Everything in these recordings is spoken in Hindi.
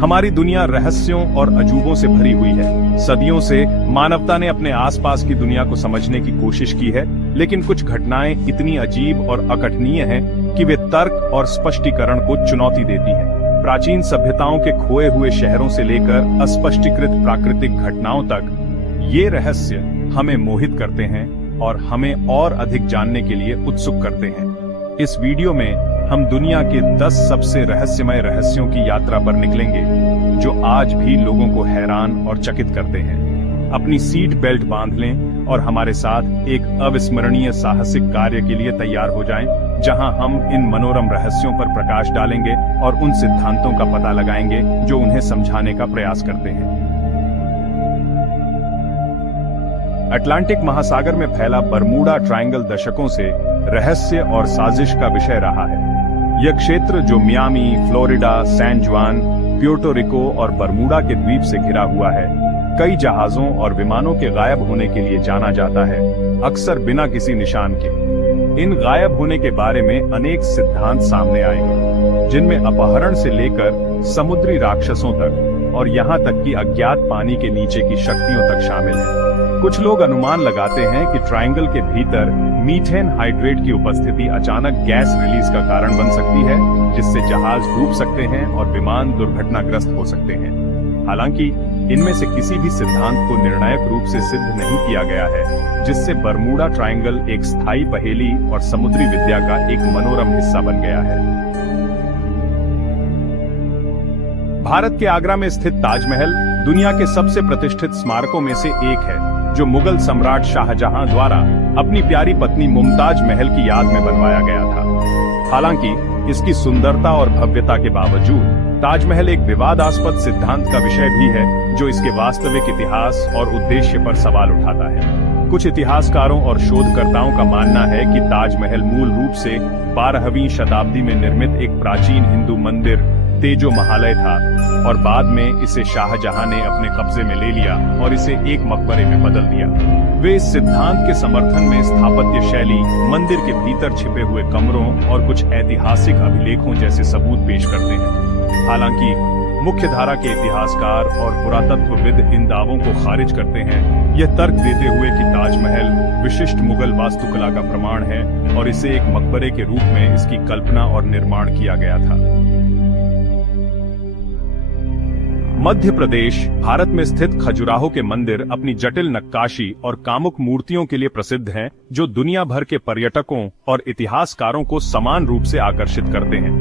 हमारी दुनिया रहस्यों और अजूबों से भरी हुई है। सदियों से मानवता ने अपने आसपास की दुनिया को समझने की कोशिश की है, लेकिन कुछ घटनाएं इतनी अजीब और अकथनीय हैं कि वे तर्क और स्पष्टीकरण को चुनौती देती हैं। प्राचीन सभ्यताओं के खोए हुए शहरों से लेकर अस्पष्टीकृत प्राकृतिक घटनाओं तक, ये रहस्य हमें मोहित करते हैं और हमें और अधिक जानने के लिए उत्सुक करते हैं। इस वीडियो में हम दुनिया के 10 सबसे रहस्यमय रहस्यों की यात्रा पर निकलेंगे, जो आज भी लोगों को हैरान और चकित करते हैं। अपनी सीट बेल्ट बांध लें और हमारे साथ एक अविस्मरणीय साहसिक कार्य के लिए तैयार हो जाएं, जहां हम इन मनोरम रहस्यों पर प्रकाश डालेंगे और उन सिद्धांतों का पता लगाएंगे जो उन्हें समझाने का प्रयास करते हैं। अटलांटिक महासागर में फैला बरमूडा ट्रायंगल दशकों से रहस्य और साजिश का विषय रहा है। यह क्षेत्र, जो मियामी, फ्लोरिडा, सैन जुआन, प्यूर्टो रिको और बरमूडा के द्वीप से घिरा हुआ है, कई जहाजों और विमानों के गायब होने के लिए जाना जाता है, अक्सर बिना किसी निशान के। इन गायब होने के बारे में अनेक सिद्धांत सामने आए हैं, जिनमें अपहरण से लेकर समुद्री राक्षसों तक और यहाँ तक कि अज्ञात पानी के नीचे की शक्तियों तक शामिल है। कुछ लोग अनुमान लगाते हैं कि ट्रायंगल के भीतर मीथेन हाइड्रेट की उपस्थिति अचानक गैस रिलीज का कारण बन सकती है, जिससे जहाज डूब सकते हैं और विमान दुर्घटनाग्रस्त हो सकते हैं। हालांकि इनमें से किसी भी सिद्धांत को निर्णायक रूप से सिद्ध नहीं किया गया है, जिससे बरमूडा ट्रायंगल एक स्थायी पहेली और समुद्री विद्या का एक मनोरम हिस्सा बन गया है। भारत के आगरा में स्थित ताजमहल दुनिया के सबसे प्रतिष्ठित स्मारकों में से एक है, जो मुगल सम्राट शाहजहां द्वारा अपनी प्यारी पत्नी मुमताज महल की याद में बनवाया गया था। हालांकि इसकी सुंदरता और भव्यता के बावजूद ताजमहल एक विवादास्पद सिद्धांत का विषय भी है, जो इसके वास्तविक इतिहास और उद्देश्य पर सवाल उठाता है। कुछ इतिहासकारों और शोधकर्ताओं का मानना है कि ताजमहल मूल रूप से 12वीं शताब्दी में निर्मित एक प्राचीन हिंदू मंदिर तेजो महालय था और बाद में इसे शाहजहां ने अपने कब्जे में ले लिया और इसे एक मकबरे में बदल दिया। वे इस सिद्धांत के समर्थन में स्थापत्य शैली, मंदिर के भीतर छिपे हुए कमरों और कुछ ऐतिहासिक अभिलेखों जैसे सबूत पेश करते हैं। हालांकि मुख्यधारा के इतिहासकार और पुरातत्वविद इन दावों को खारिज करते हैं, यह तर्क देते हुए कि ताजमहल विशिष्ट मुगल वास्तुकला का प्रमाण है और इसे एक मकबरे के रूप में इसकी कल्पना और निर्माण किया गया था। मध्य प्रदेश, भारत में स्थित खजुराहो के मंदिर अपनी जटिल नक्काशी और कामुक मूर्तियों के लिए प्रसिद्ध हैं, जो दुनिया भर के पर्यटकों और इतिहासकारों को समान रूप से आकर्षित करते हैं।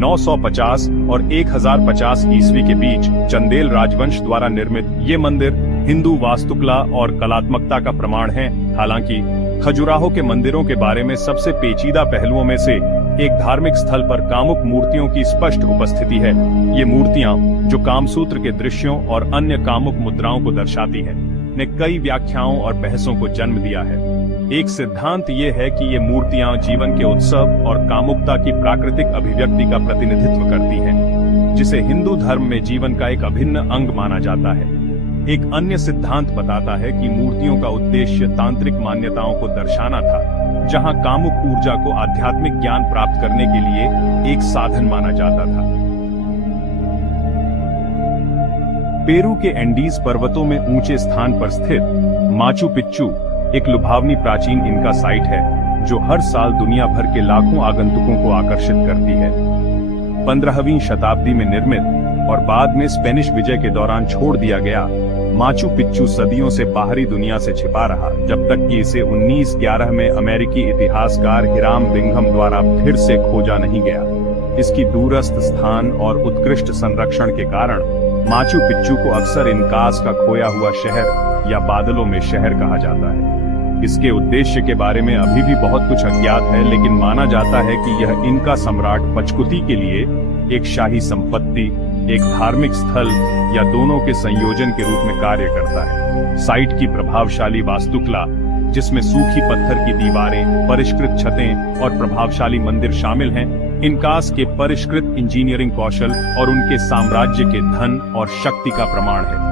950 और 1050 ईस्वी के बीच चंदेल राजवंश द्वारा निर्मित ये मंदिर हिंदू वास्तुकला और कलात्मकता का प्रमाण है। हालांकि खजुराहो के मंदिरों के बारे में सबसे पेचीदा पहलुओं में से एक धार्मिक स्थल पर कामुक मूर्तियों की स्पष्ट उपस्थिति है। ये मूर्तियां, जो कामसूत्र के दृश्यों और अन्य कामुक मुद्राओं को दर्शाती हैं, ने कई व्याख्याओं और बहसों को जन्म दिया है। एक सिद्धांत ये है कि ये मूर्तियां जीवन के उत्सव और कामुकता की प्राकृतिक अभिव्यक्ति का प्रतिनिधित्व करती हैं, जिसे हिंदू धर्म में जीवन का एक अभिन्न अंग माना जाता है। एक अन्य सिद्धांत बताता है कि मूर्तियों का उद्देश्य तांत्रिक मान्यताओं को दर्शाना था, जहां कामुक ऊर्जा को आध्यात्मिक ज्ञान प्राप्त करने के लिए एक साधन माना जाता था। पेरू के एंडीज पर्वतों में ऊंचे स्थान पर स्थित माचू पिच्चू एक लुभावनी प्राचीन इनका साइट है, जो हर साल दुनिया भर के लाखों आगंतुकों को आकर्षित करती है। 15वीं शताब्दी में निर्मित और बाद में स्पेनिश विजय के दौरान छोड़ दिया गया माचू पिच्चू सदियों से बाहरी दुनिया से छिपा रहा, जब तक कि इसे 1911 में अमेरिकी इतिहासकार हिराम बिंघम द्वारा फिर से खोजा नहीं गया। इसकी दूरस्थ स्थान और उत्कृष्ट संरक्षण के कारण माचू पिच्चू को अक्सर इनकास का खोया हुआ शहर या बादलों में शहर कहा जाता है। इसके उद्देश्य के बारे में अभी भी बहुत कुछ अज्ञात है, लेकिन माना जाता है कि यह इनका सम्राट पचकुती के लिए एक शाही संपत्ति, एक धार्मिक स्थल या दोनों के संयोजन के रूप में कार्य करता है। साइट की प्रभावशाली वास्तुकला, जिसमें सूखी पत्थर की दीवारें, परिष्कृत छतें और प्रभावशाली मंदिर शामिल हैं, इनकास के परिष्कृत इंजीनियरिंग कौशल और उनके साम्राज्य के धन और शक्ति का प्रमाण है।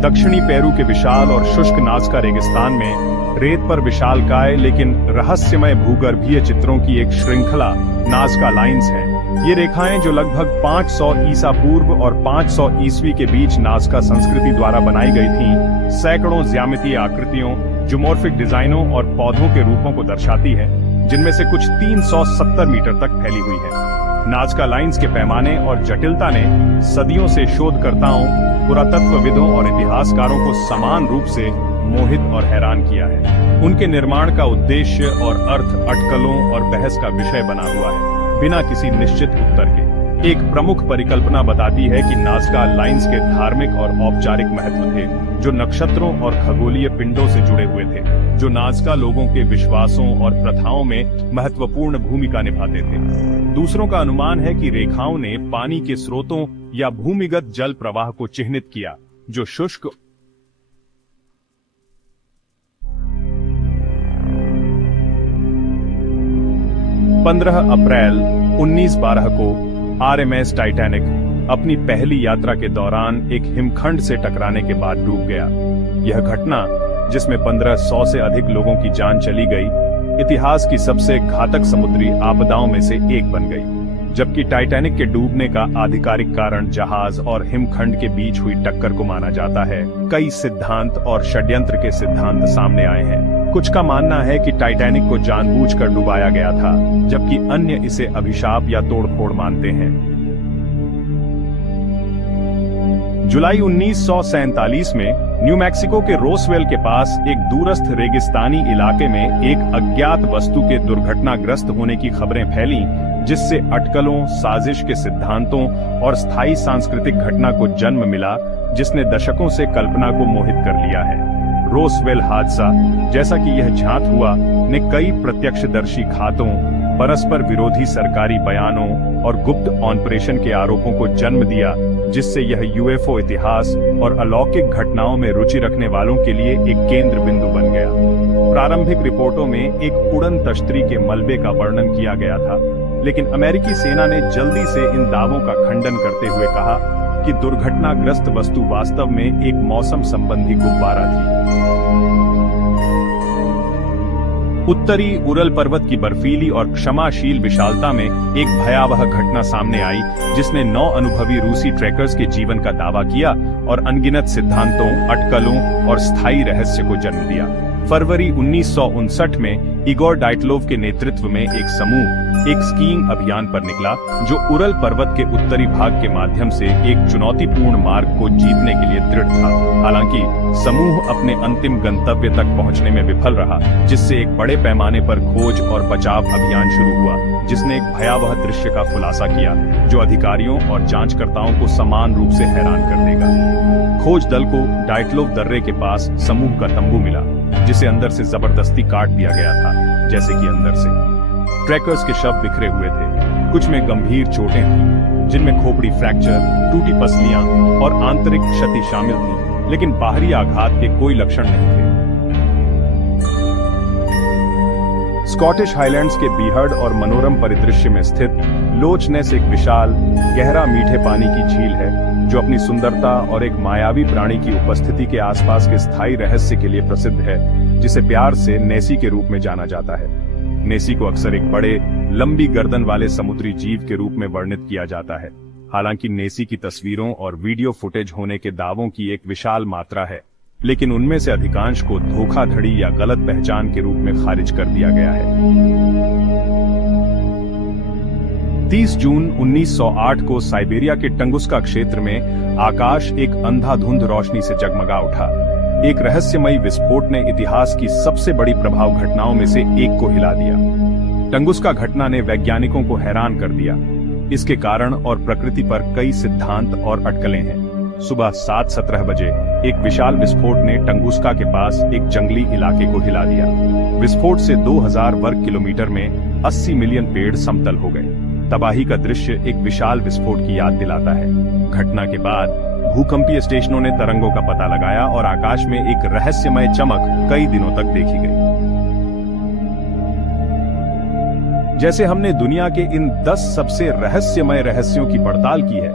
दक्षिणी पेरू के विशाल और शुष्क नाज़का रेगिस्तान में रेत पर विशालकाय लेकिन रहस्यमय भूगर्भीय चित्रों की एक श्रृंखला नाज़का लाइन्स है, ये रेखाएं जो लगभग 500 ईसा पूर्व और 500 ईस्वी के बीच नाज़का संस्कृति द्वारा बनाई गई थीं, सैकड़ों ज्यामितीय आकृतियों, ज्योमॉर्फिक डिजाइनों और पौधों के रूपों को दर्शाती है, जिनमें से कुछ 370 मीटर तक फैली हुई है। नाज़का लाइंस के पैमाने और जटिलता ने सदियों से शोधकर्ताओं, पुरातत्वविदों और इतिहासकारों को समान रूप से मोहित और हैरान किया है। उनके निर्माण का उद्देश्य और अर्थ अटकलों और बहस का विषय बना हुआ है, बिना किसी निश्चित उत्तर के। एक प्रमुख परिकल्पना बताती है कि नाज़का लाइंस के धार्मिक और औपचारिक महत्व थे, जो नक्षत्रों और खगोलीय पिंडों से जुड़े हुए थे, जो नाज़का लोगों के विश्वासों और प्रथाओं में महत्वपूर्ण भूमिका निभाते थे। दूसरों का अनुमान है कि रेखाओं ने पानी के स्रोतों या भूमिगत जल प्रवाह को चिह्नित किया, जो शुष्क 15 अप्रैल 1912 को आरएमएस टाइटैनिक अपनी पहली यात्रा के दौरान एक हिमखंड से टकराने के बाद डूब गया। यह घटना, जिसमें 1500 से अधिक लोगों की जान चली गई, इतिहास की सबसे घातक समुद्री आपदाओं में से एक बन गई। जबकि टाइटैनिक के डूबने का आधिकारिक कारण जहाज और हिमखंड के बीच हुई टक्कर को माना जाता है, कई सिद्धांत और षड्यंत्र के सिद्धांत सामने आए हैं। कुछ का मानना है कि टाइटैनिक को जानबूझकर डुबाया गया था, जबकि अन्य इसे अभिशाप या तोड़फोड़ मानते हैं। जुलाई 1947 में न्यू मैक्सिको के रोसवेल के पास एक दूरस्थ रेगिस्तानी इलाके में एक अज्ञात वस्तु के दुर्घटनाग्रस्त होने की खबरें फैलीं, जिससे अटकलों, साजिश के सिद्धांतों और स्थायी सांस्कृतिक घटना को जन्म मिला, जिसने दशकों से कल्पना को मोहित कर लिया है। रोसवेल हादसा, जैसा कि यह ज्ञात हुआ, ने कई प्रत्यक्षदर्शी खातों, परस्पर विरोधी सरकारी बयानों और गुप्त ऑपरेशन के आरोपों को जन्म दिया, जिससे यह यूएफओ इतिहास और अलौकिक घटनाओं में रुचि रखने वालों के लिए एक केंद्र बिंदु बन गया। प्रारंभिक रिपोर्टों में एक उड़न तश्तरी के मलबे का वर्णन किया गया था, लेकिन अमेरिकी सेना ने जल्दी से इन दावों का खंडन करते हुए कहा कि दुर्घटनाग्रस्त वस्तु वास्तव में एक मौसम संबंधी गुब्बारा थी। उत्तरी उरल पर्वत की बर्फीली और क्षमाशील विशालता में एक भयावह घटना सामने आई, जिसने 9 अनुभवी रूसी ट्रैकर्स के जीवन का दावा किया और अनगिनत सिद्धांतों, अटकलों और स्थायी रहस्य को जन्म दिया। फरवरी 1959 में इगोर डाइटलोव के नेतृत्व में एक समूह एक स्कीइंग अभियान पर निकला, जो उरल पर्वत के उत्तरी भाग के माध्यम से एक चुनौतीपूर्ण मार्ग को जीतने के लिए दृढ़ था। हालांकि समूह अपने अंतिम गंतव्य तक पहुंचने में विफल रहा, जिससे एक बड़े पैमाने पर खोज और बचाव अभियान शुरू हुआ, जिसने एक भयावह दृश्य का खुलासा किया, जो अधिकारियों और जांचकर्ताओं को समान रूप से हैरान कर देगा। खोज दल को डाइटलोव दर्रे के पास समूह का तंबू मिला, जिसे अंदर से जबरदस्ती काट दिया गया था, जैसे कि अंदर से। ट्रैकर्स के शव बिखरे हुए थे, कुछ में गंभीर चोटें थीं, जिनमें खोपड़ी फ्रैक्चर, टूटी पसलियां और आंतरिक क्षति शामिल थी, लेकिन बाहरी आघात के कोई लक्षण नहीं थे। स्कॉटिश हाईलैंड्स के बीहड़ और मनोरम परिदृश्य में स्थित लोच नेस एक विशाल, गहरा मीठे पानी की झील है, जो अपनी सुंदरता और एक मायावी प्राणी की उपस्थिति के आसपास के स्थायी रहस्य के लिए प्रसिद्ध है, जिसे प्यार से नेसी के रूप में जाना जाता है। नेसी को अक्सर एक बड़े, लंबी गर्दन वाले समुद्री जीव के रूप में वर्णित किया जाता है। हालांकि नेसी की तस्वीरों और वीडियो फुटेज होने के दावों की एक विशाल मात्रा है, लेकिन उनमें से अधिकांश को धोखाधड़ी या गलत पहचान के रूप में खारिज कर दिया गया है। 30 जून 1908 को साइबेरिया के टंगुस्का क्षेत्र में आकाश एक अंधाधुंध रोशनी से जगमगा उठा। एक रहस्यमयी विस्फोट ने इतिहास की सबसे बड़ी प्रभाव घटनाओं में से एक को हिला दिया। टंगुस्का घटना ने वैज्ञानिकों को हैरान कर दिया। इसके कारण और प्रकृति पर कई सिद्धांत और अटकलें हैं। सुबह 7:17 बजे एक विशाल विस्फोट ने टंगुस्का के पास एक जंगली इलाके को हिला दिया। विस्फोट से 2000 वर्ग किलोमीटर में 80 मिलियन पेड़ समतल हो गए। तबाही का दृश्य एक विशाल विस्फोट की याद दिलाता है। घटना के बाद भूकंपीय स्टेशनों ने तरंगों का पता लगाया और आकाश में एक रहस्यमय चमक कई दिनों तक देखी गई। जैसे हमने दुनिया के इन 10 सबसे रहस्यमय रहस्यों की पड़ताल की है,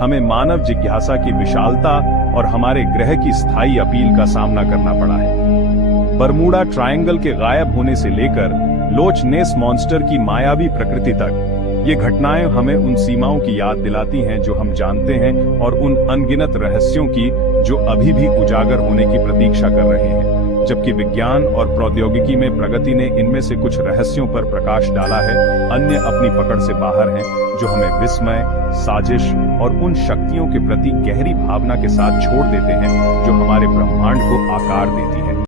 हमें मानव जिज्ञासा की विशालता और हमारे ग्रह की स्थायी अपील का सामना करना पड़ा है। बरमूडा ट्रायंगल के गायब होने से लेकर लोच नेस मॉन्स्टर की मायावी प्रकृति तक, ये घटनाएं हमें उन सीमाओं की याद दिलाती हैं जो हम जानते हैं और उन अनगिनत रहस्यों की जो अभी भी उजागर होने की प्रतीक्षा कर रहे हैं। जबकि विज्ञान और प्रौद्योगिकी में प्रगति ने इनमें से कुछ रहस्यों पर प्रकाश डाला है, अन्य अपनी पकड़ से बाहर हैं, जो हमें विस्मय, साजिश और उन शक्तियों के प्रति गहरी भावना के साथ छोड़ देते हैं जो हमारे ब्रह्मांड को आकार देती हैं।